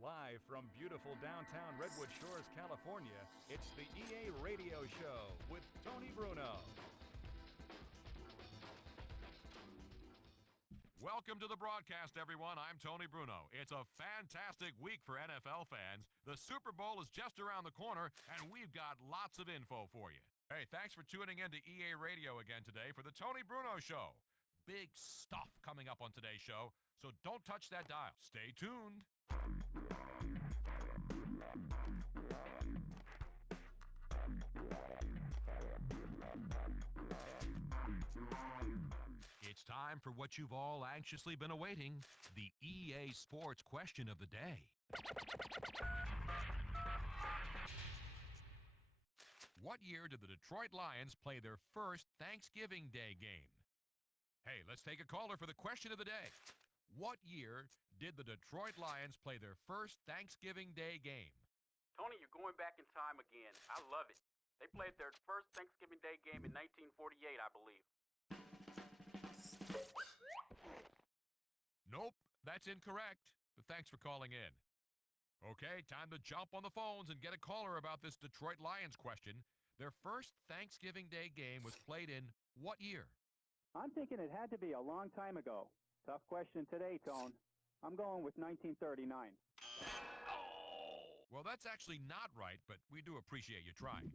Live from beautiful downtown Redwood Shores, California, it's the EA Radio Show with Tony Bruno. Welcome to the broadcast, everyone. I'm Tony Bruno. It's a fantastic week for NFL fans. The Super Bowl is just around the corner, and we've got lots of info for you. Hey, thanks for tuning in to EA Radio again today for the Tony Bruno Show. Big stuff coming up on today's show, so don't touch that dial. Stay tuned. It's time for what you've all anxiously been awaiting, the EA Sports question of the day. What year did the Detroit Lions play their first Thanksgiving Day game? Hey, let's take a caller for the question of the day. What year did the Detroit Lions play their first Thanksgiving Day game? Tony, you're going back in time again. I love it. They played their first Thanksgiving Day game in 1948, I believe. Nope, that's incorrect, but thanks for calling in. Okay, time to jump on the phones and get a caller about this Detroit Lions question. Their first Thanksgiving Day game was played in what year? I'm thinking it had to be a long time ago. Tough question today, Tone. I'm going with 1939. Oh! Well, that's actually not right, but we do appreciate you trying.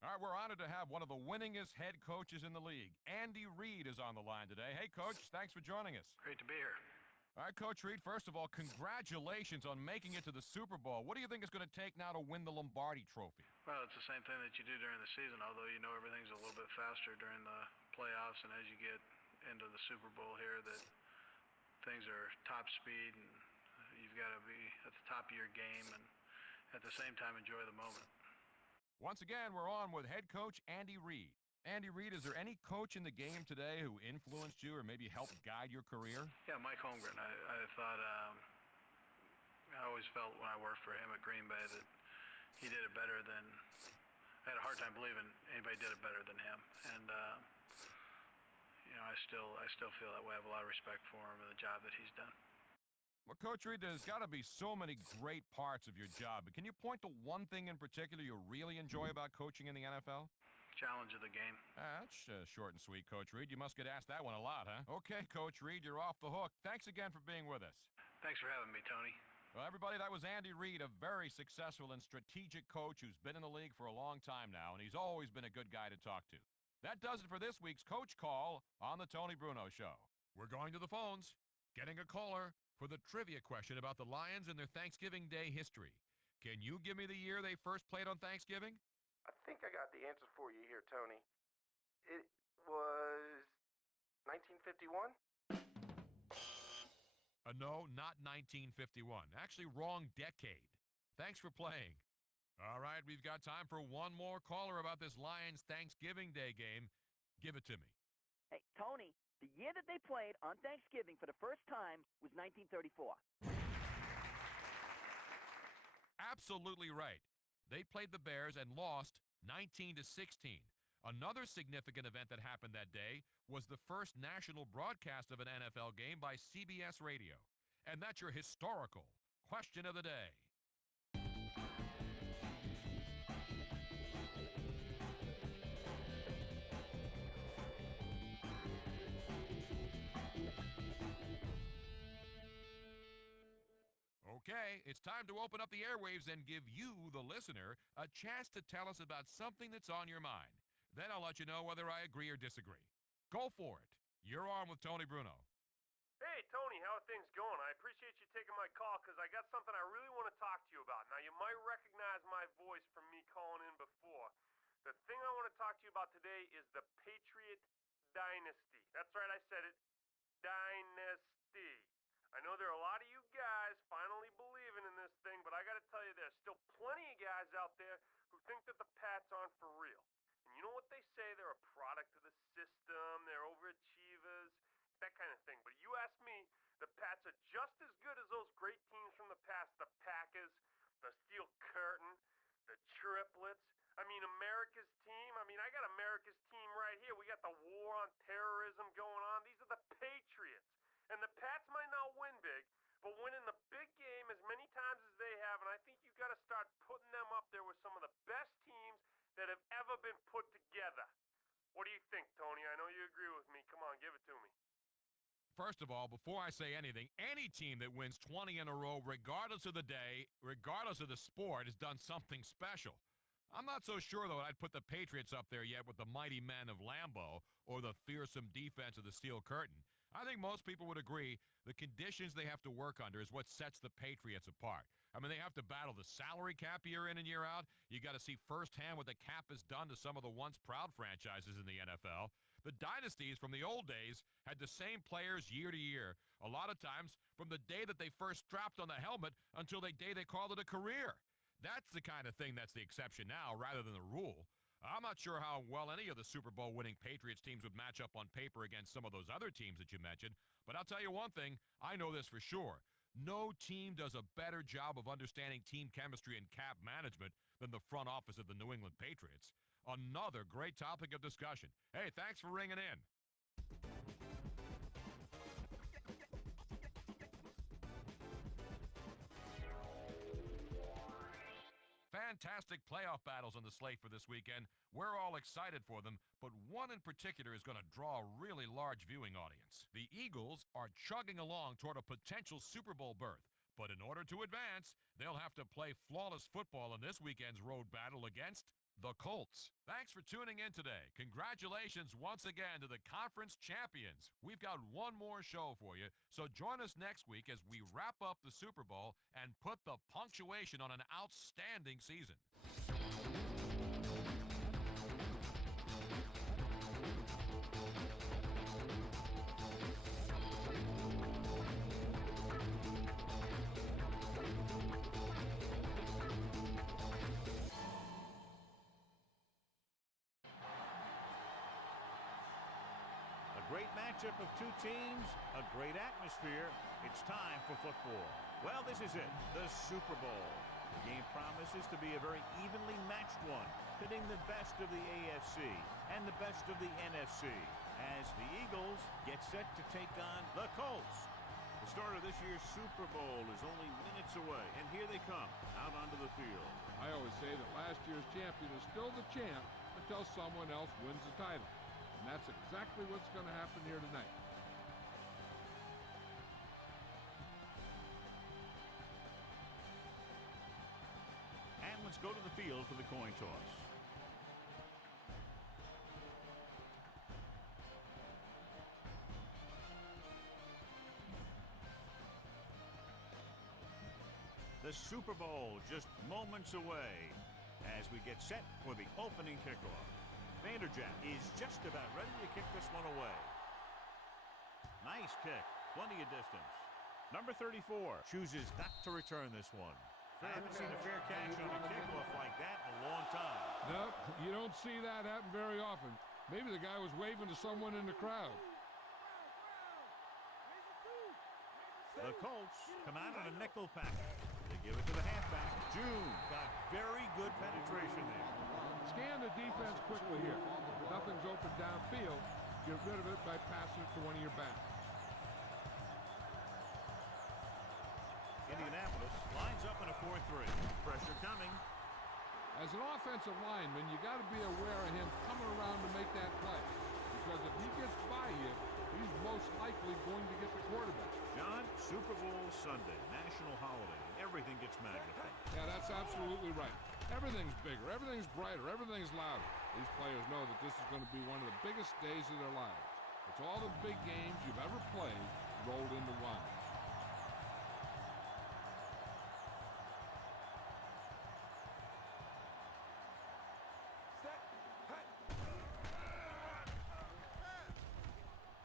All right, we're honored to have one of the winningest head coaches in the league. Andy Reid is on the line today. Hey, Coach, thanks for joining us. Great to be here. All right, Coach Reid, first of all, congratulations on making it to the Super Bowl. What do you think it's going to take now to win the Lombardi Trophy? Well, it's the same thing that you do during the season, although you know everything's a little bit faster during the playoffs, and as you get into the Super Bowl here, that things are top speed, and you've got to be at the top of your game and at the same time enjoy the moment. Once again, we're on with head coach Andy Reid. Andy Reid, is there any coach in the game today who influenced you or maybe helped guide your career? Yeah, Mike Holmgren. I thought, I always felt when I worked for him at Green Bay that he did it better than, I had a hard time believing anybody did it better than him. And, you know, I still feel that way. I have a lot of respect for him and the job that he's done. Well, Coach Reid, there's got to be so many great parts of your job, but can you point to one thing in particular you really enjoy about coaching in the NFL? Challenge of the game. That's short and sweet, Coach Reid. You must get asked that one a lot, huh? Okay, Coach Reid, you're off the hook. Thanks again for being with us. Thanks for having me, Tony. Well, everybody, that was Andy Reid, a very successful and strategic coach who's been in the league for a long time now, and he's always been a good guy to talk to. That does it for this week's Coach Call on the Tony Bruno Show. We're going to the phones, getting a caller for the trivia question about the Lions and their Thanksgiving Day history. Can you give me the year they first played on Thanksgiving? I think I got the answer for you here, Tony. It was 1951? No, not 1951. Actually, wrong decade. Thanks for playing. All right, we've got time for one more caller about this Lions Thanksgiving Day game. Give it to me. Hey, Tony, the year that they played on Thanksgiving for the first time was 1934. Absolutely right. They played the Bears and lost 19-16. Another significant event that happened that day was the first national broadcast of an NFL game by CBS Radio. And that's your historical question of the day. Okay, it's time to open up the airwaves and give you, the listener, a chance to tell us about something that's on your mind. Then I'll let you know whether I agree or disagree. Go for it. You're on with Tony Bruno. Hey, Tony, how are things going? I appreciate you taking my call because I got something I really want to talk to you about. Now, you might recognize my voice from me calling in before. The thing I want to talk to you about today is the Patriot Dynasty. That's right, I said it. Dynasty. I know there are a lot of you guys finally believing in this thing, but I got to tell you, there's still plenty of guys out there who think that the Pats aren't for real. And you know what they say? They're a product of the system. They're overachievers, that kind of thing. But you ask me, the Pats are just as good as those great teams from the past, the Packers, the Steel Curtain, the Triplets. I mean, America's team? I mean, I got America's team right here. We got the war on terrorism going on. These are the Patriots. And the Pats might not win big, but winning the big game as many times as they have, and I think you got to start putting them up there with some of the best teams that have ever been put together. What do you think, Tony? I know you agree with me. Come on, give it to me. First of all, before I say anything, any team that wins 20 in a row, regardless of the day, regardless of the sport, has done something special. I'm not so sure, though, I'd put the Patriots up there yet with the mighty men of Lambeau or the fearsome defense of the Steel Curtain. I think most people would agree the conditions they have to work under is what sets the Patriots apart. I mean, they have to battle the salary cap year in and year out. You got to see firsthand what the cap has done to some of the once proud franchises in the NFL. The dynasties from the old days had the same players year to year, a lot of times from the day that they first strapped on the helmet until the day they called it a career. That's the kind of thing that's the exception now rather than the rule. I'm not sure how well any of the Super Bowl winning Patriots teams would match up on paper against some of those other teams that you mentioned, but I'll tell you one thing, I know this for sure. No team does a better job of understanding team chemistry and cap management than the front office of the New England Patriots. Another great topic of discussion. Hey, thanks for ringing in. Fantastic playoff battles on the slate for this weekend. We're all excited for them, but one in particular is going to draw a really large viewing audience. The Eagles are chugging along toward a potential Super Bowl berth, but in order to advance, they'll have to play flawless football in this weekend's road battle against the Colts. Thanks for tuning in today. Congratulations once again to the conference champions. We've got one more show for you, so join us next week as we wrap up the Super Bowl and put the punctuation on an outstanding season. Great matchup of two teams, a great atmosphere. It's time for football. Well, this is it, the Super Bowl. The game promises to be a very evenly matched one, pitting the best of the AFC and the best of the NFC as the Eagles get set to take on the Colts. The start of this year's Super Bowl is only minutes away, and here they come out onto the field. I always say that last year's champion is still the champ until someone else wins the title. And that's exactly what's going to happen here tonight. And let's go to the field for the coin toss. The Super Bowl just moments away as we get set for the opening kickoff. Vanderjagt is just about ready to kick this one away. Nice kick. Plenty of distance. Number 34 chooses not to return this one. I haven't seen a fair catch on a kickoff like that in a long time. Nope, you don't see that happen very often. Maybe the guy was waving to someone in the crowd. The Colts come out in a nickel package. They give it to the halfback. June got very good penetration there. Scan the defense quickly here. If nothing's open downfield, get rid of it by passing it to one of your backs. Indianapolis lines up in a 4-3. Pressure coming. As an offensive lineman, you got to be aware of him coming around to make that play. Because if he gets by you, he's most likely going to get the quarterback. John, Super Bowl Sunday, national holiday. Everything gets magnified. Yeah, that's absolutely right. Everything's bigger, everything's brighter, everything's louder. These players know that this is going to be one of the biggest days of their lives. It's all the big games you've ever played rolled into one.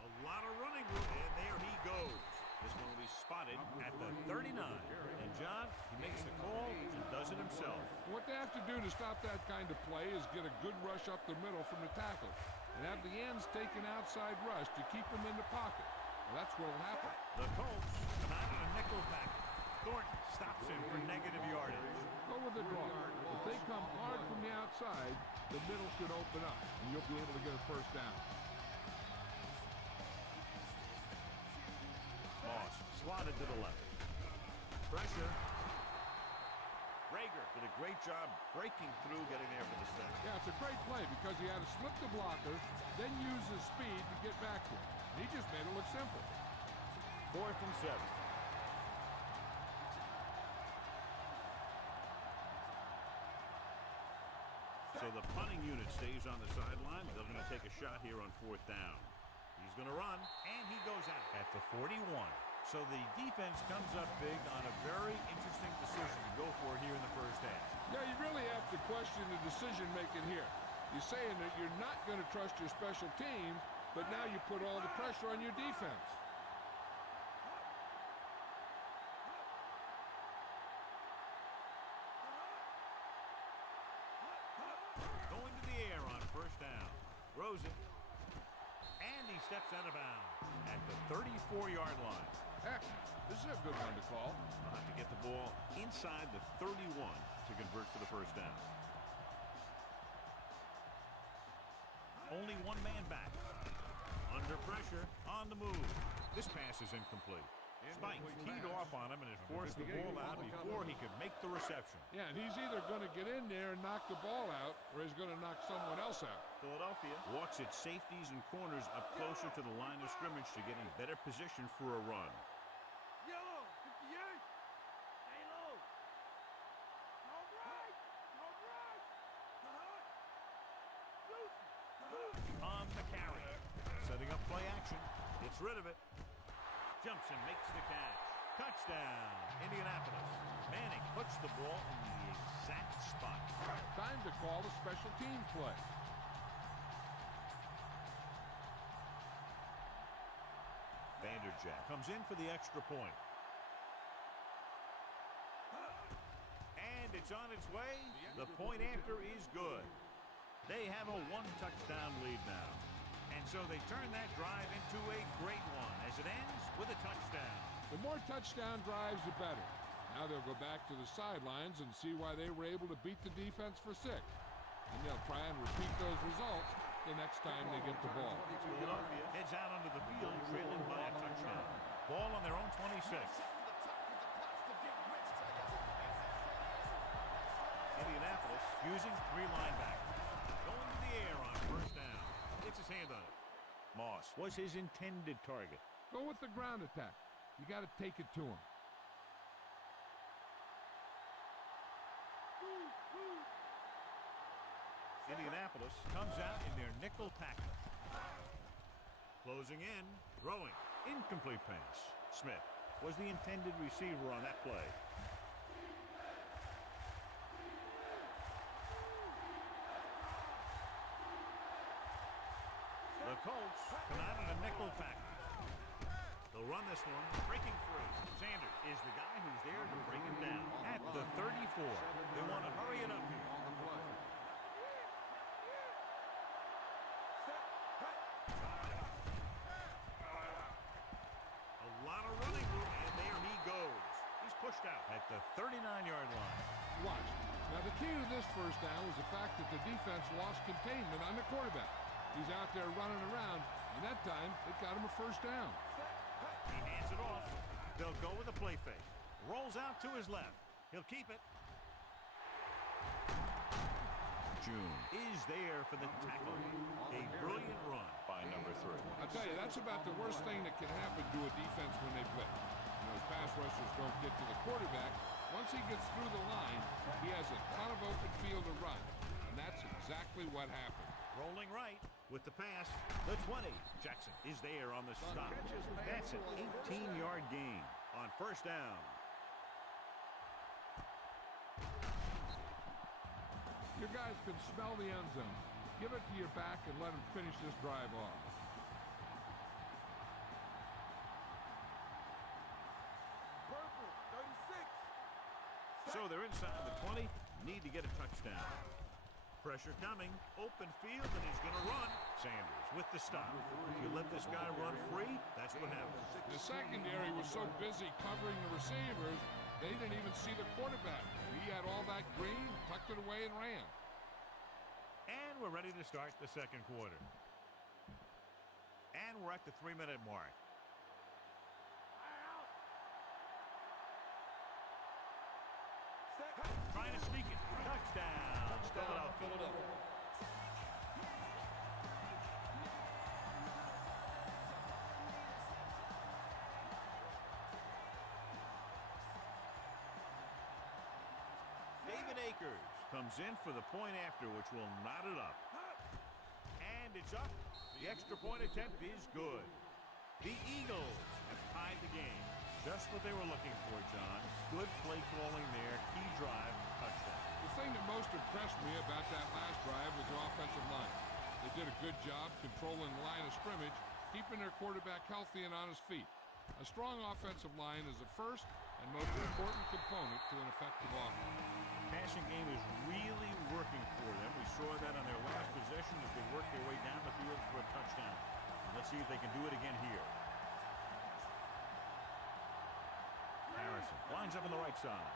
A lot of running room, and there he goes. This one will be spotted at the 39. And John, he makes the call and does it himself. What they have to do to stop that kind of play is get a good rush up the middle from the tackle and have the ends take an outside rush to keep them in the pocket. Well, that's what will happen. The Colts come out in a nickel package. Thornton stops him for negative yardage. Go with the draw. If they come hard from the outside, the middle should open up, and you'll be able to get a first down. Moss slotted to the left. Pressure. Rager did a great job breaking through, getting there for the step. Yeah, it's a great play because he had to slip the blocker, then use his speed to get back to him. He just made it look simple. 4th and 7. So the punting unit stays on the sideline. They're going to take a shot here on 4th down. He's going to run, and he goes out at the 41. So the defense comes up big on a very interesting decision to go for here in the first half. Yeah, you really have to question the decision-making here. You're saying that you're not going to trust your special teams, but now you put all the pressure on your defense. Going to the air on 1st down. Throws it. And he steps out of bounds at the 34-yard line. Heck, this is a good one to call. They'll have to get the ball inside the 31 to convert for the first down. Only one man back. Under pressure, on the move. This pass is incomplete. Spike keyed off on him and it forced the ball out before he could make the reception. Yeah, and he's either going to get in there and knock the ball out, or he's going to knock someone else out. Philadelphia walks its safeties and corners up closer to the line of scrimmage to get in better position for a run. Yellow, 58. Stay low. All right. All right. On the carry. Setting up play action. Gets rid of it. Jumps and makes the catch. Touchdown, Indianapolis. Manning puts the ball in the exact spot. Time to call a special teams play. Vanderjack comes in for the extra point. And it's on its way. The point after is good. They have a 1-touchdown lead now. And so they turn that drive into a great one as it ends with a touchdown. The more touchdown drives, the better. Now they'll go back to the sidelines and see why they were able to beat the defense for 6. And they'll try and repeat those results the next time they get the ball. Philadelphia heads out onto the field trailing by a touchdown. Ball on their own 26. Indianapolis using 3 linebackers. Going to the air on 1st down. Gets his hand on it. Moss was his intended target. Go with the ground attack. You got to take it to him. Indianapolis comes out in their nickel tackle. Closing in, throwing. Incomplete pass. Smith was the intended receiver on that play. The Colts come out in a nickel tackle. They'll run this one, breaking free. Sanders is the guy who's there to bring him down at the 34. They want to hurry it up here. A lot of running room, and there he goes. He's pushed out at the 39-yard line. Watch. Now the key to this first down was the fact that the defense lost containment on the quarterback. He's out there running around, and that time it got him a first down. He hands it off. They'll go with a play fake. Rolls out to his left. He'll keep it. June is there for the tackle. A brilliant run by number 3. I tell you, that's about the worst thing that can happen to a defense when they blitz. As pass rushers don't get to the quarterback, once he gets through the line, he has a ton of open field to run. And that's exactly what happened. Rolling right with the pass. The 20. Jackson is there on the stop. That's an 18-yard gain on 1st down. Your guys can smell the end zone. Give it to your back and let him finish this drive off. Purple, 36. So they're inside the 20. Need to get a touchdown. Pressure coming. Open field, and he's going to run. Sanders with the stop. If you let this guy run free, that's what happens. The secondary was so busy covering the receivers, They didn't even see the quarterback. He had all that green, tucked it away, and ran. And we're ready to start the second quarter. And we're at the 3-minute mark. Trying to sneak it. Touchdown, Philadelphia. David Akers comes in for the point after, which will knot it up. And it's up. The extra point attempt is good. The Eagles have tied the game. Just what they were looking for, John. Good play calling there. Key drive, touchdown. The thing that most impressed me about that last drive was the offensive line. They did a good job controlling the line of scrimmage, keeping their quarterback healthy and on his feet. A strong offensive line is the first and most important component to an effective offense. The passing game is really working for them. We saw that on their last possession as they worked their way down the field for a touchdown. Let's see if they can do it again here. Harrison lines up on the right side.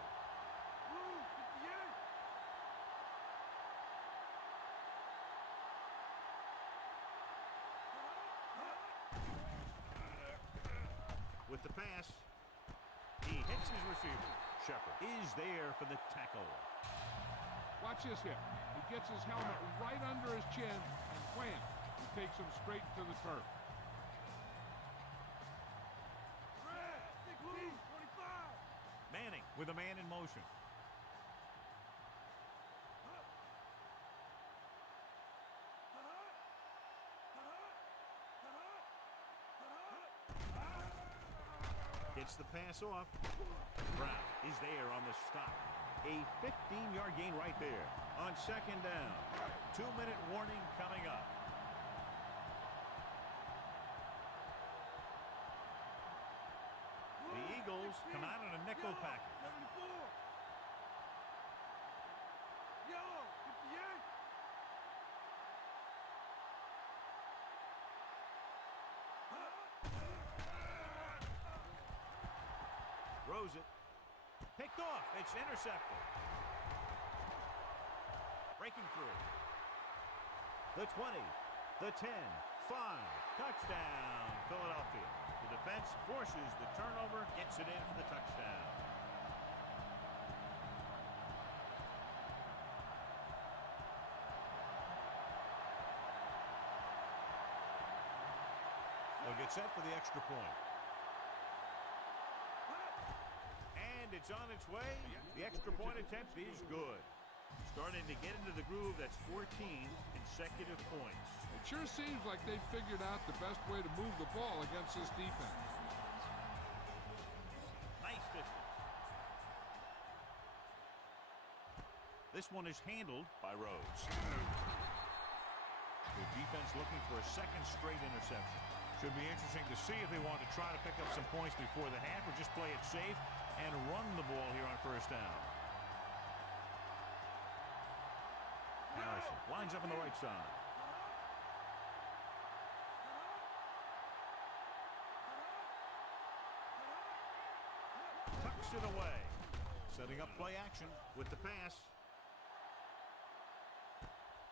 With the pass, he hits his receiver. Shepard is there for the tackle. Watch this here. He gets his helmet right under his chin, and wham, he takes him straight to the turf. Manning with a man in motion. Gets the pass off. Brown is there on the stop. A 15-yard gain right there on second down. 2-minute warning coming up. The Eagles come out in a nickel package. Throws it. Picked off. It's intercepted. Breaking through. The 20. The 10. 5. Touchdown, Philadelphia. The defense forces the turnover, gets it in for the touchdown. They'll get set for the extra point. And it's on its way. The extra point attempt is good. Starting to get into the groove. That's 14 consecutive points. It sure seems like they figured out the best way to move the ball against this defense. Nice distance. This one is handled by Rhodes. The defense looking for a second straight interception. Should be interesting to see if they want to try to pick up some points before the half or just play it safe and run the ball here on first down. Harrison lines up on the right side. Tucks it away. Setting up play action with the pass.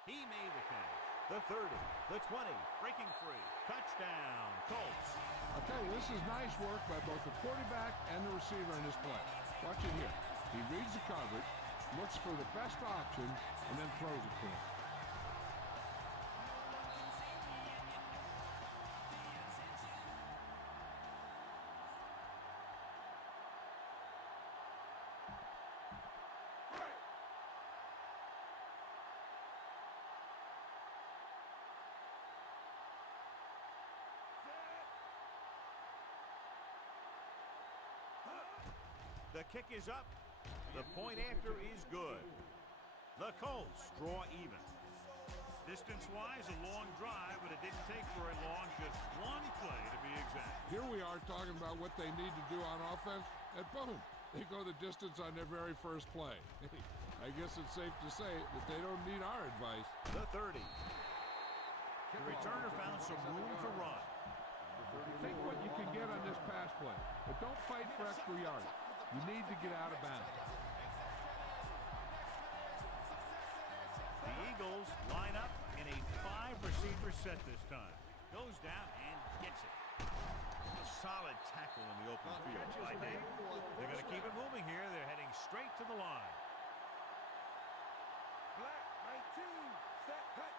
He made the catch. The 30, the 20, breaking free. Touchdown, Colts. I'll tell you, this is nice work by both the quarterback and the receiver in this play. Watch it here. He reads the coverage, looks for the best option, and then throws it to him. The kick is up. The point after is good. The Colts draw even. Distance-wise, a long drive, but it didn't take very long. Just one play to be exact. Here we are talking about what they need to do on offense, and boom, they go the distance on their very first play. I guess it's safe to say that they don't need our advice. The 30. The returner found some room to run. Think what you can get on this pass play, but don't fight for extra yards. You need to get out of bounds. The Eagles line up in a 5-receiver set this time. Goes down and gets it. A solid tackle in the open field by Dave. They're going to keep it moving here. They're heading straight to the line. Black 19, set, cut.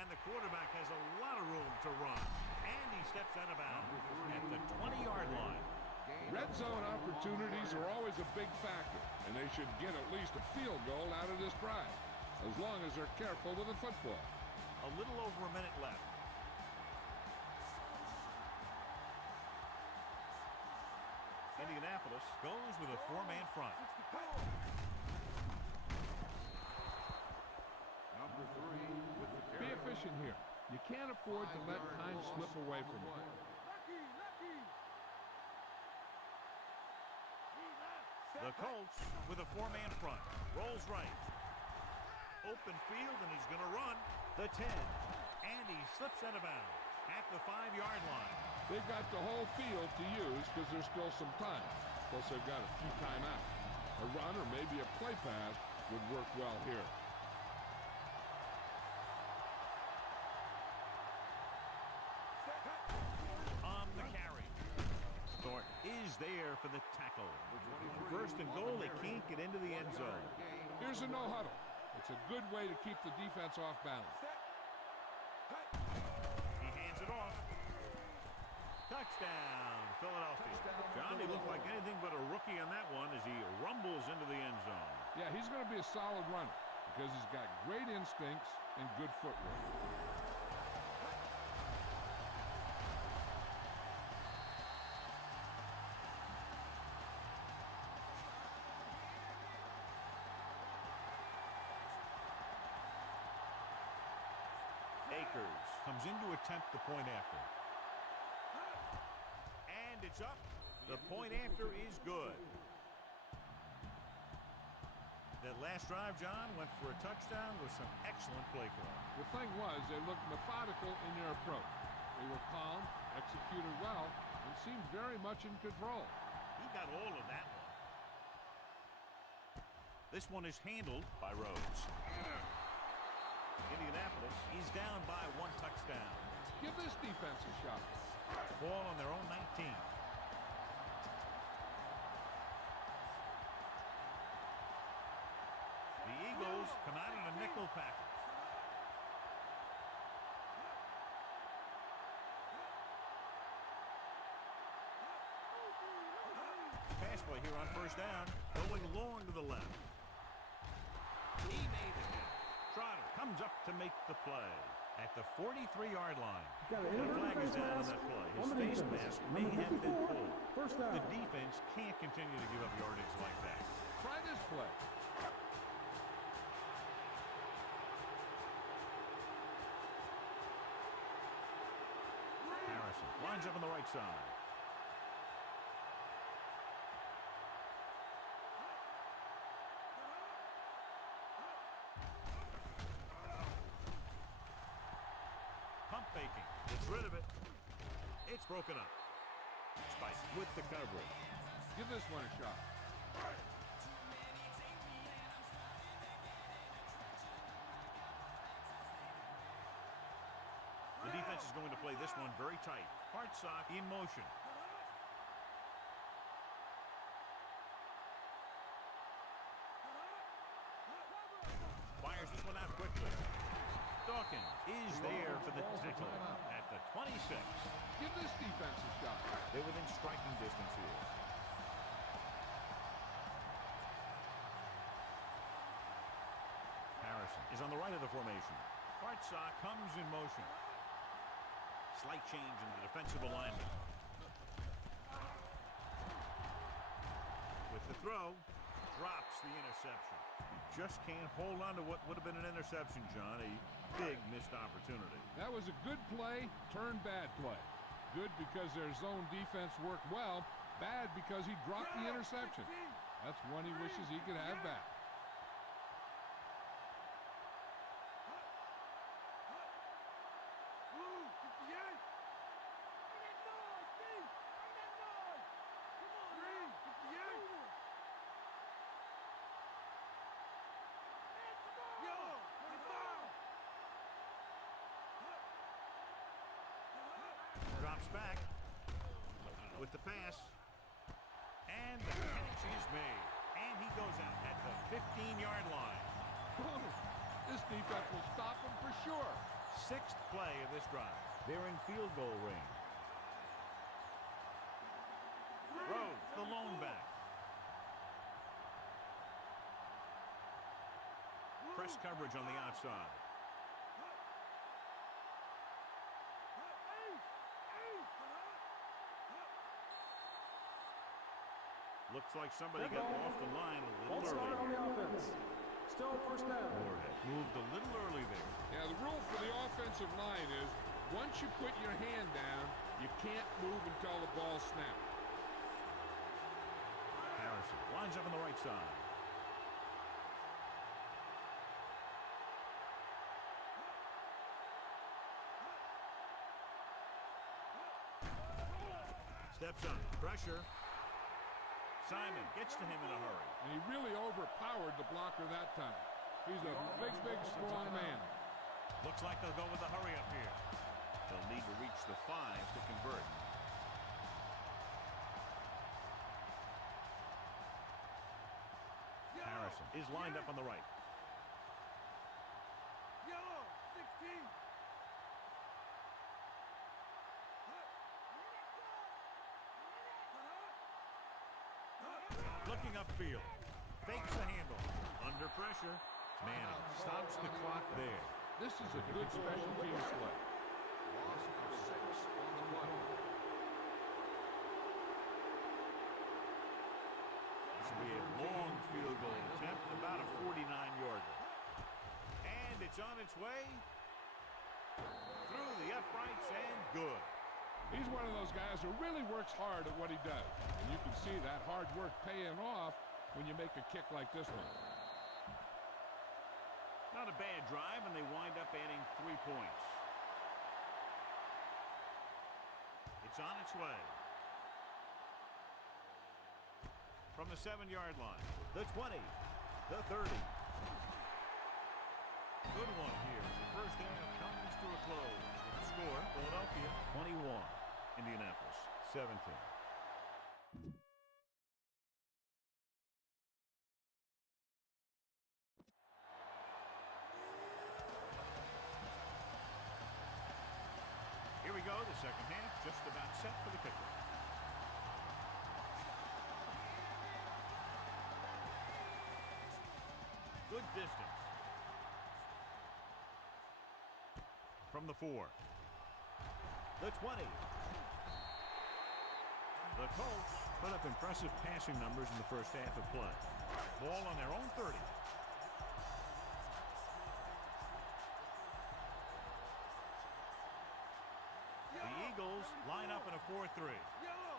And the quarterback has a lot of room to run. And he steps out of bounds at the 20-yard line. Red zone opportunities are always a big factor, and they should get at least a field goal out of this drive, as long as they're careful with the football. A little over a minute left. Indianapolis goes with a 4-man front. Number 3 with the carry. Be efficient here. You can't afford to let time slip away from you. The Colts with a 4-man front. Rolls right. Open field, and he's going to run the 10. And he slips out of bounds at the 5-yard line. They've got the whole field to use because there's still some time. Plus, they've got a few timeouts. A run or maybe a play pass would work well here. On the carry. Thornton is there for the tackle. First and goal, they can't get into the end zone. Here's a no-huddle. It's a good way to keep the defense off balance. He hands it off. Touchdown, Philadelphia. John, he looked like anything but a rookie on that one as he rumbles into the end zone. Yeah, he's going to be a solid runner because he's got great instincts and good footwork. Akers comes in to attempt the point after. And it's up. The point after is good. That last drive, John, went for a touchdown with some excellent play calling. The thing was, they looked methodical in their approach. They were calm, executed well, and seemed very much in control. He got all of that one. This one is handled by Rhodes. Indianapolis is down by 1 touchdown. Give this defense a shot. Ball on their own 19. The Eagles come out in a nickel package. Pass play here on first down. Going long to the left. He made the catch. Trotter comes up to make the play at the 43-yard line. The flag is down on that play. His face mask may have been pulled. The defense can't continue to give up yardage like that. Try this play. Harrison lines up on the right side. Pump faking. Gets rid of it. It's broken up. Spike with the coverage. Give this one a shot. The defense is going to play this one very tight. Hartsock in motion. Fires this one out quickly. Dawkins is there for the tackle at the 26. Give this defense a shot. They're within striking distance here. Harrison is on the right of the formation. Hartsock comes in motion. Slight change in the defensive alignment. With the throw, drops the interception. He just can't hold on to what would have been an interception, John. A big missed opportunity. That was a good play, turned bad play. Good because their zone defense worked well. Bad because he dropped the interception. That's one he wishes he could have back. with the pass. And the catch is made. And he goes out at the 15-yard line. This defense will stop him for sure. Sixth play of this drive. They're in field goal range. Rhodes, the lone back. Press coverage on the outside. Looks like somebody got off the line a little early. On the offense. Still first down. Moorhead moved a little early there. Yeah, the rule for the offensive line is once you put your hand down, you can't move until the ball snaps. Harrison lines up on the right side. Steps up. Pressure. Simon gets to him in a hurry. And he really overpowered the blocker that time. He's a big, strong man. Looks like they'll go with the hurry up here. They'll need to reach the 5 to convert. Harrison is lined up on the right. Yellow, 16. Looking upfield. Fakes the handle. Under pressure. Manning stops the clock there. This is a good special teams play. Loss of 6 on the play. This will be a long field goal attempt, about a 49-yarder. And it's on its way. Through the uprights and good. He's one of those guys who really works hard at what he does. And you can see that hard work paying off when you make a kick like this one. Not a bad drive, and they wind up adding 3 points. It's on its way. From the 7-yard line, the 20, the 30. Good one here. The first half comes to a close. With the score, Philadelphia 21, Indianapolis 17. Here we go, the second half, just about set for the kickoff. Good distance. From the 4. The 20. The Colts put up impressive passing numbers in the first half of play. Ball on their own 30. The Eagles line up in a 4-3. Yellow,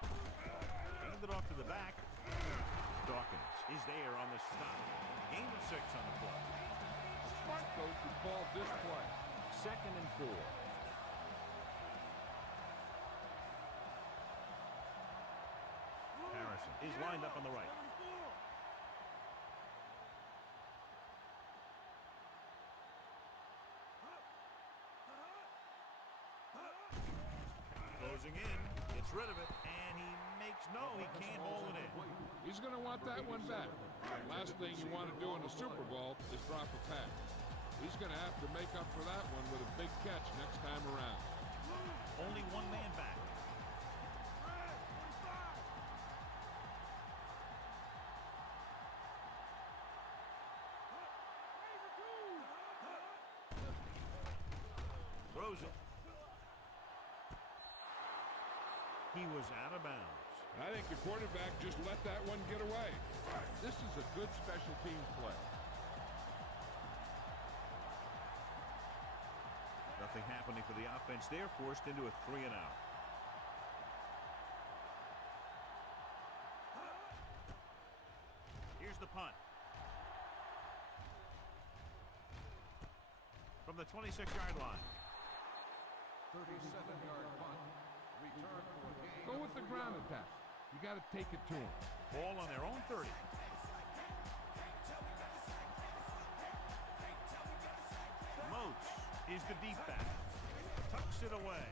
25. Hand it off to the back. Dawkins is there on the stop. Gain of 6 on the play. Smart coach who called this play. 2nd and 4. Harrison is lined up on the right. Closing in, gets rid of it, and he makes no, he can't hold it in. He's going to want that one back. Last thing you want to do in the Super Bowl is drop a pass. He's going to have to make up for that one with a big catch next time around. Only one man back. Throws it. He was out of bounds. I think the quarterback just let that one get away. This is a good special teams play. Nothing happening for the offense. They're forced into a 3-and-out. Here's the punt. From the 26-yard line. 37-yard punt. Return for a gain. Go with the ground attack. You got to take it to them. Ball on their own 30. Coates is the deep back. Tucks it away.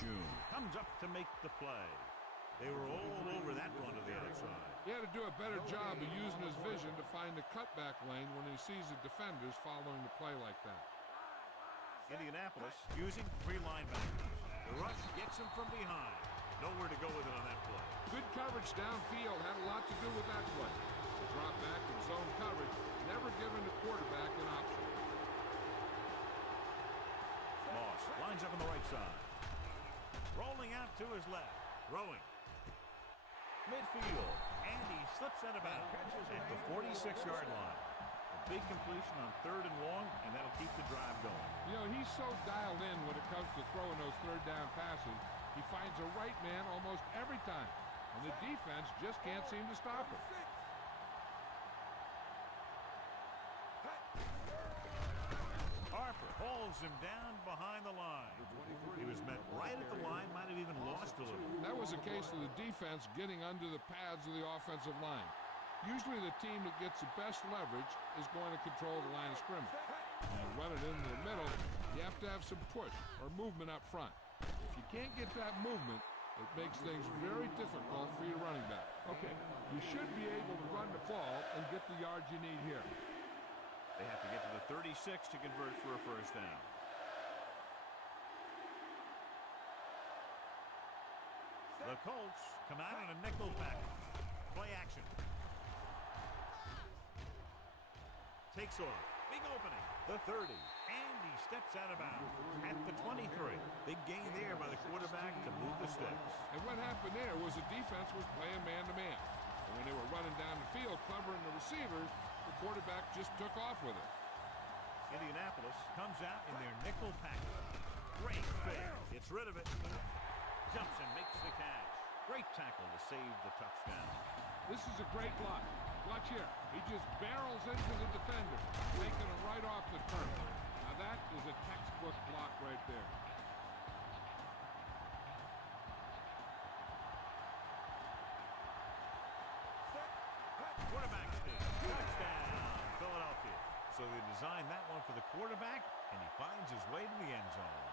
June comes up to make the play. They were all over that run to the outside. He had to do a better job of using his vision to find the cutback lane when he sees the defenders following the play like that. Indianapolis using 3 linebackers. The rush gets him from behind. Nowhere to go with it on that play. Good coverage downfield had a lot to do with that play. The drop back and zone coverage, never giving the quarterback an option. Moss lines up on the right side. Rolling out to his left. Throwing. Midfield. And he slips out of bounds at the 46-yard line. A big completion on 3rd and long, and that'll keep the drive going. You know, he's so dialed in when it comes to throwing those 3rd down passes. He finds a right man almost every time, and the defense just can't seem to stop him. Harper hauls him down behind the line. He was met right at the line, might have even lost a little. That was a case of the defense getting under the pads of the offensive line. Usually the team that gets the best leverage is going to control the line of scrimmage. When you run it into the middle, you have to have some push or movement up front. If you can't get that movement, it makes things very difficult for your running back. Okay, you should be able to run the ball and get the yards you need here. They have to get to the 36 to convert for a first down. The Colts come out in a nickel package. Play action. Takes off. Big opening. The 30. And he steps out of bounds at the 23. Big gain there by the quarterback to move the sticks. And what happened there was the defense was playing man-to-man. And when they were running down the field covering the receivers, the quarterback just took off with it. Indianapolis comes out in their nickel package. Great fake. Gets rid of it. Jumps and makes the catch. Great tackle to save the touchdown. This is a great block. Watch here. He just barrels into the defender, taking him right off the turf. Now that is a textbook block right there. Quarterback sneak. Touchdown, Philadelphia. So they designed that one for the quarterback, and he finds his way to the end zone.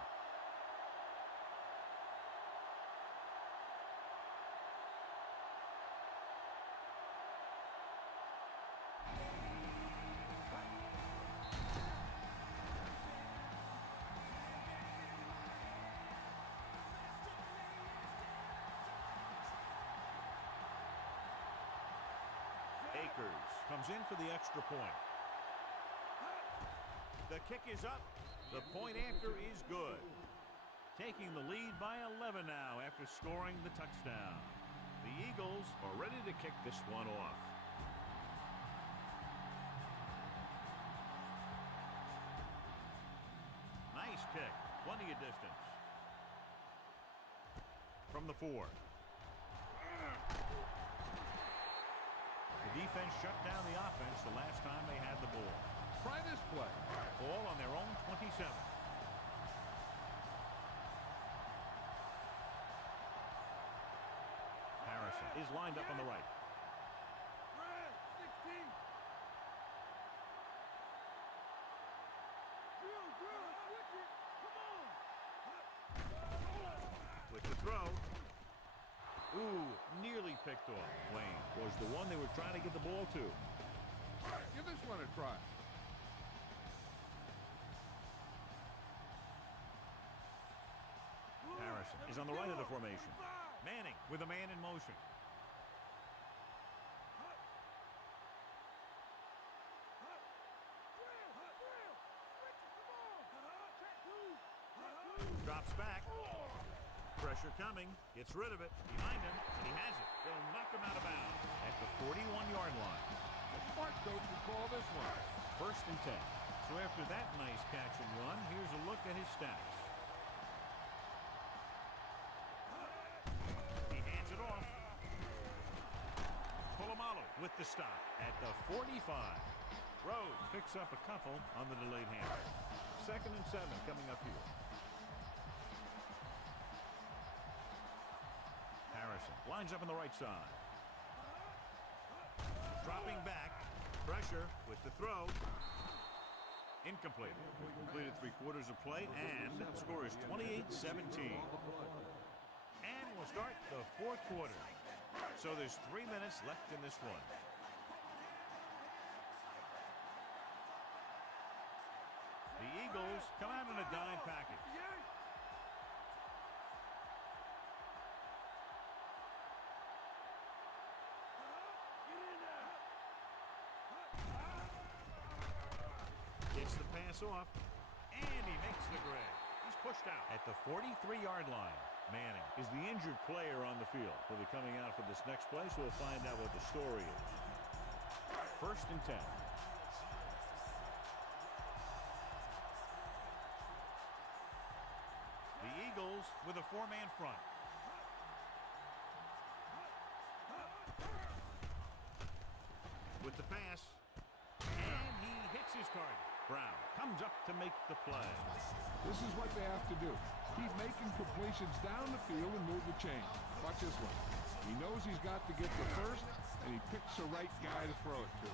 Akers comes in for the extra point. The kick is up. The point after is good. Taking the lead by 11 now after scoring the touchdown. The Eagles are ready to kick this one off. Nice kick. Plenty of distance. From the 4. The defense shut down the offense the last time they had the ball. Try this play. Ball on their own 27. Harrison is lined up on the right. Red, 16. Drill, switch it. Come on. With the throw. Ooh, nearly picked off. Wayne was the one they were trying to get the ball to. Give this one a try. Harrison is on the right of the formation. Manning with a man in motion. Drops back. Pressure coming. Gets rid of it. Behind him. And he has it. They'll knock him out of bounds at the 41-yard line. A smart coach would call this one. 1st and 10. So after that nice catch and run, here's a look at his stats. He hands it off. Polamalu with the stop at the 45. Rhodes picks up a couple on the delayed hand. 2nd and 7 coming up here. Harrison lines up on the right side. Dropping back. Pressure with the throw. Incomplete. We've completed 3 quarters of play, and the score is 28-17. And we'll start the 4th quarter. So there's 3 minutes left in this one. The Eagles come out in a dime package. Gets the pass off, and he makes the grab. He's pushed out at the 43-yard line. Manning is the injured player on the field. He'll be coming out for this next play, so we'll find out what the story is. 1st and 10. The Eagles with a 4-man front. With the pass, and he hits his target. Brown comes up to make the play. This is what they have to do. Keep making completions down the field and move the chain. Watch this one. He knows he's got to get the first, and he picks the right guy to throw it to.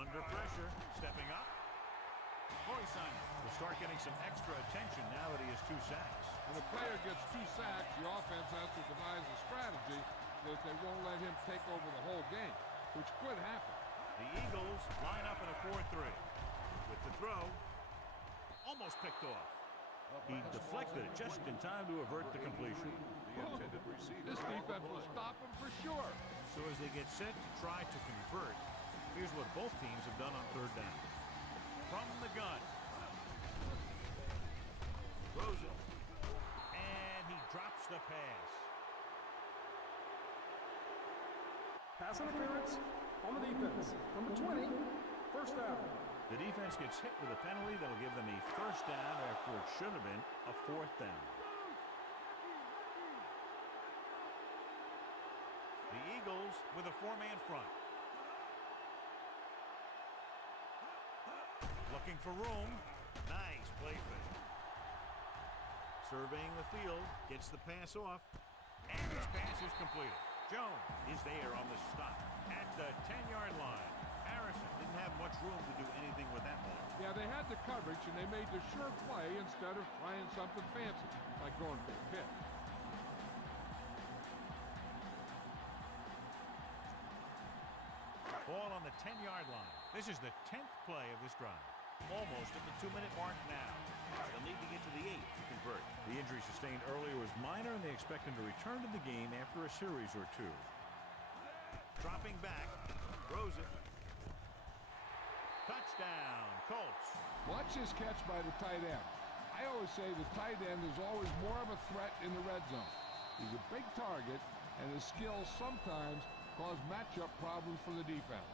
Under pressure, stepping up. Boyson will start getting some extra attention now that he has 2 sacks. When a player gets 2 sacks, the offense has to devise a strategy so that they won't let him take over the whole game, which could happen. The Eagles line up in a 4-3. With the throw, almost picked off. He deflected it just in time to avert the completion. This defense will stop him for sure. So as they get set to try to convert, here's what both teams have done on 3rd down. From the gun. Throws it. And he drops the pass. Pass interference on the defense. Number 20, 1st down. The defense gets hit with a penalty that'll give them a 1st down after it should have been a 4th down. The Eagles with a 4-man front. Looking for room. Nice play fake. Surveying the field, gets the pass off, and his pass is completed. Jones is there on the stop at the 10-yard line. Harrison didn't have much room to do anything with that one. Yeah, they had the coverage, and they made the sure play instead of trying something fancy, like going for a pick. Ball on the 10-yard line. This is the 10th play of this drive. Almost at the 2-minute mark now. They'll need to get to the 8 to convert. The injury sustained earlier was minor, and they expect him to return to the game after a series or 2. Dropping back, throws it. Touchdown, Colts. Watch this catch by the tight end. I always say the tight end is always more of a threat in the red zone. He's a big target, and his skills sometimes cause matchup problems for the defense.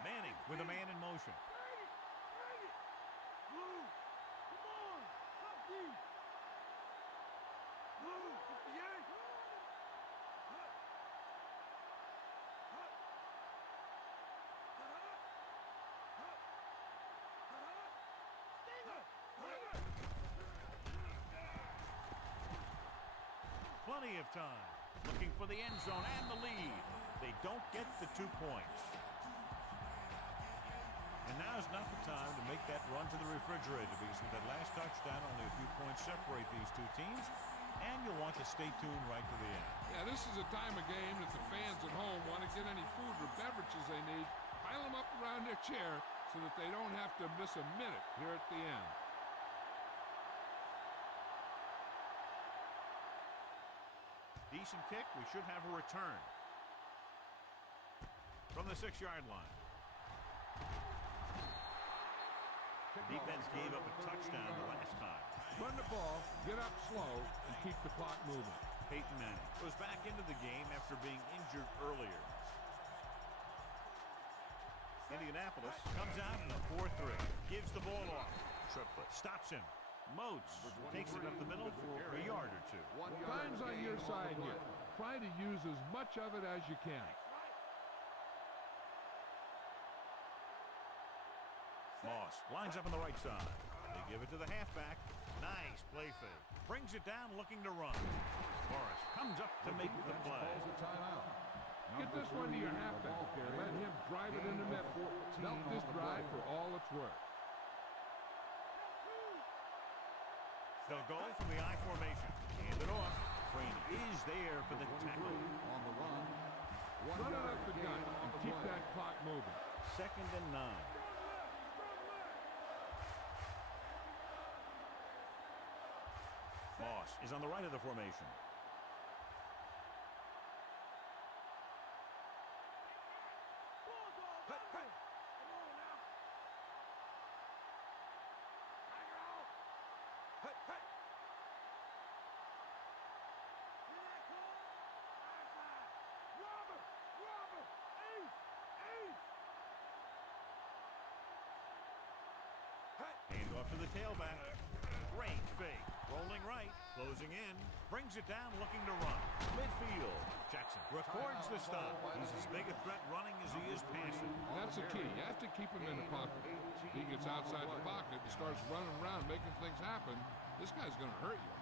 Manning with a man in motion. Blue, come on, top deep. Blue, 58. Plenty of time. Looking for the end zone and the lead. They don't get the 2 points. And now's not the time to make that run to the refrigerator, because with that last touchdown, only a few points separate these 2 teams, and you'll want to stay tuned right to the end. Yeah, this is a time of game that the fans at home want to get any food or beverages they need, pile them up around their chair so that they don't have to miss a minute here at the end. Decent kick. We should have a return. From the 6-yard line. Defense gave up a touchdown the last time. Run the ball, get up slow, and keep the clock moving. Peyton Manning goes back into the game after being injured earlier. Indianapolis comes out in a 4-3. Gives the ball off. Triplett stops him. Moats takes it up the middle for a yard or 2. Time's on your side here. Try to use as much of it as you can. Moss lines up on the right side. They give it to the halfback. Nice play fake. Brings it down looking to run. Morris comes up to make the play. Calls a timeout. Get this one to your halfback and let him drive it in the middle. Milk this drive for all it's worth. They'll go from the I formation. Hand it off. Freeney is there for the tackle. On the run. Run it up the gut and keep that clock moving. 2nd and 9. Moss is on the right of the formation. Hand off to the tailback. Great fake. Rolling right. Closing in. Brings it down looking to run. Midfield. Jackson records the stop. He's as big a threat running as he is passing. That's the key. You have to keep him in the pocket. If he gets outside the pocket and starts running around making things happen, this guy's going to hurt you.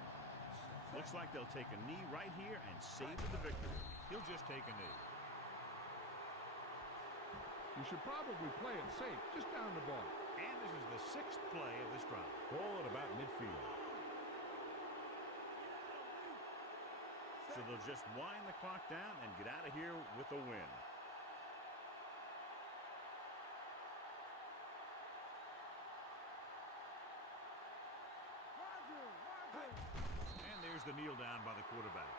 Looks like they'll take a knee right here and savor the victory. He'll just take a knee. You should probably play it safe, just down the ball. And this is the 6th play of this drive. Ball at about midfield. So they'll just wind the clock down and get out of here with a win. And there's the kneel down by the quarterback.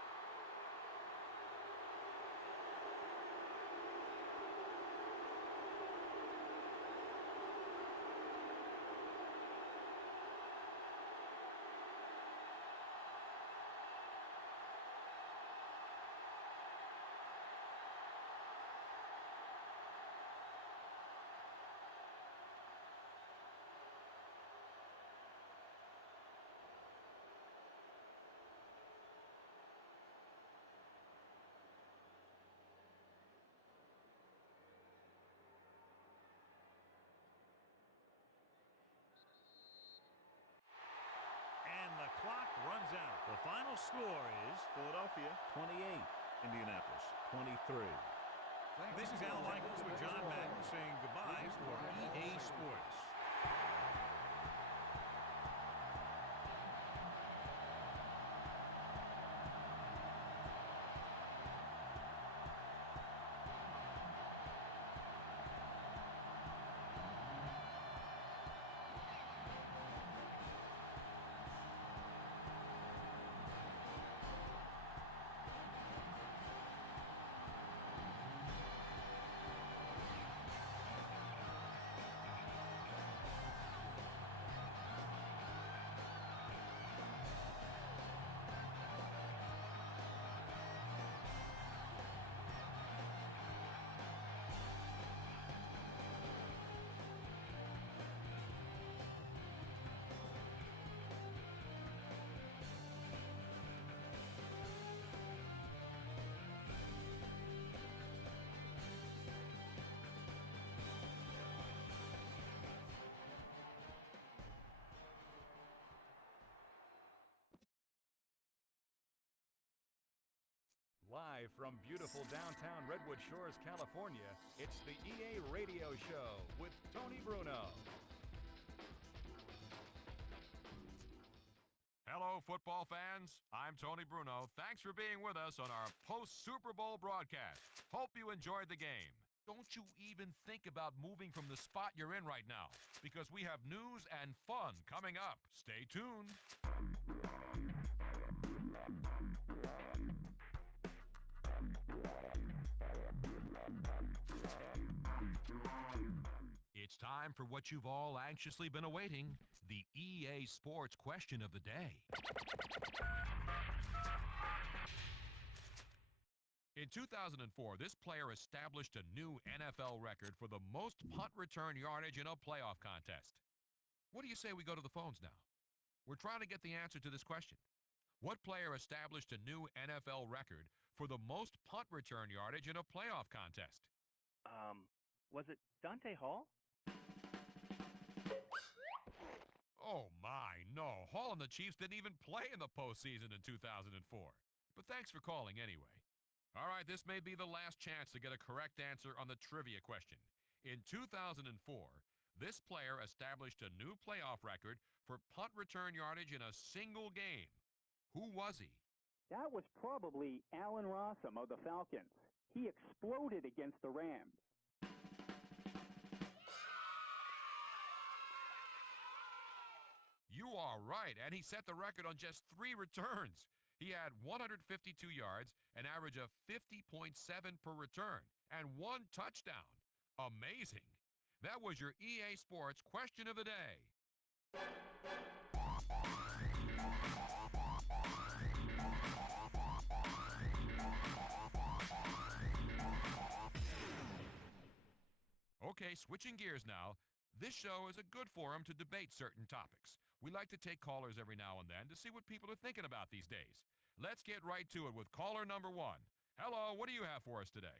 Clock runs out. The final score is Philadelphia 28, Indianapolis 23. This is Al Michaels with John Madden saying goodbye for EA Sports. Live from beautiful downtown Redwood Shores, California, it's the EA Radio Show with Tony Bruno. Hello, football fans. I'm Tony Bruno. Thanks for being with us on our post-Super Bowl broadcast. Hope you enjoyed the game. Don't you even think about moving from the spot you're in right now, because we have news and fun coming up. Stay tuned. It's time for what you've all anxiously been awaiting, the EA Sports question of the day. In 2004, this player established a new NFL record for the most punt return yardage in a playoff contest. What do you say we go to the phones now? We're trying to get the answer to this question. What player established a new NFL record for the most punt return yardage in a playoff contest? Was it Dante Hall? Oh, my, no. Hall and the Chiefs didn't even play in the postseason in 2004. But thanks for calling anyway. All right, this may be the last chance to get a correct answer on the trivia question. In 2004, this player established a new playoff record for punt return yardage in a single game. Who was he? That was probably Allen Rossum of the Falcons. He exploded against the Rams. You are right, and he set the record on just 3 returns. He had 152 yards, an average of 50.7 per return, and 1 touchdown. Amazing. That was your EA Sports question of the day. Okay, switching gears now. This show is a good forum to debate certain topics. We like to take callers every now and then to see what people are thinking about these days. Let's get right to it with caller number 1. Hello, what do you have for us today?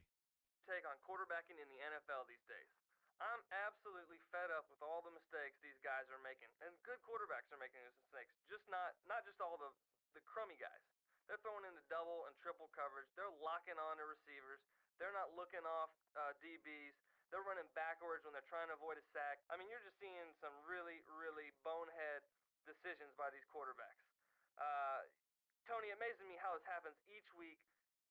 Take on quarterbacking in the NFL these days. I'm absolutely fed up with all the mistakes these guys are making. And good quarterbacks are making these mistakes. Just not just all the crummy guys. They're throwing into double and triple coverage. They're locking on to receivers. They're not looking off DBs. They're running backwards when they're trying to avoid a sack. I mean, you're just seeing some really, really bonehead decisions by these quarterbacks. Tony, it amazes me how this happens each week,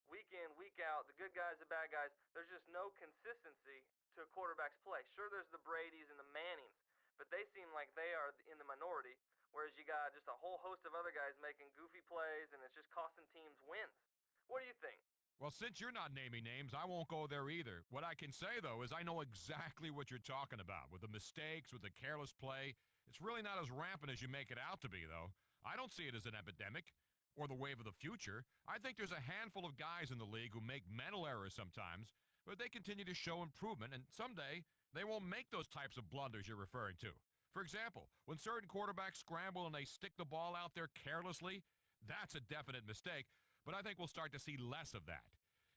week in, week out. The good guys, the bad guys. There's just no consistency to a quarterback's play. Sure, there's the Bradys and the Mannings, but they seem like they are in the minority, whereas you got just a whole host of other guys making goofy plays, and it's just costing teams wins. What do you think? Well, since you're not naming names, I won't go there either. What I can say, though, is I know exactly what you're talking about. With the mistakes, with the careless play, it's really not as rampant as you make it out to be, though. I don't see it as an epidemic or the wave of the future. I think there's a handful of guys in the league who make mental errors sometimes, but they continue to show improvement, and someday they won't make those types of blunders you're referring to. For example, when certain quarterbacks scramble and they stick the ball out there carelessly, that's a definite mistake. But I think we'll start to see less of that.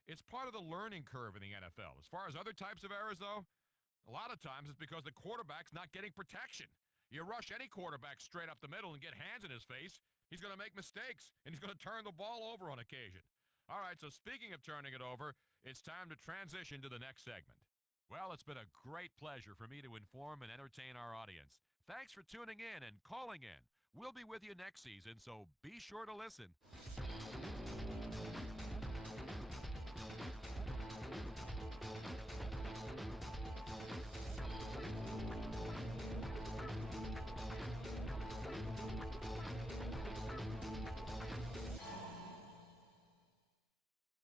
It's part of the learning curve in the NFL. As far as other types of errors, though, a lot of times it's because the quarterback's not getting protection. You rush any quarterback straight up the middle and get hands in his face, he's going to make mistakes, and he's going to turn the ball over on occasion. All right, so speaking of turning it over, it's time to transition to the next segment. Well, it's been a great pleasure for me to inform and entertain our audience. Thanks for tuning in and calling in. We'll be with you next season, so be sure to listen.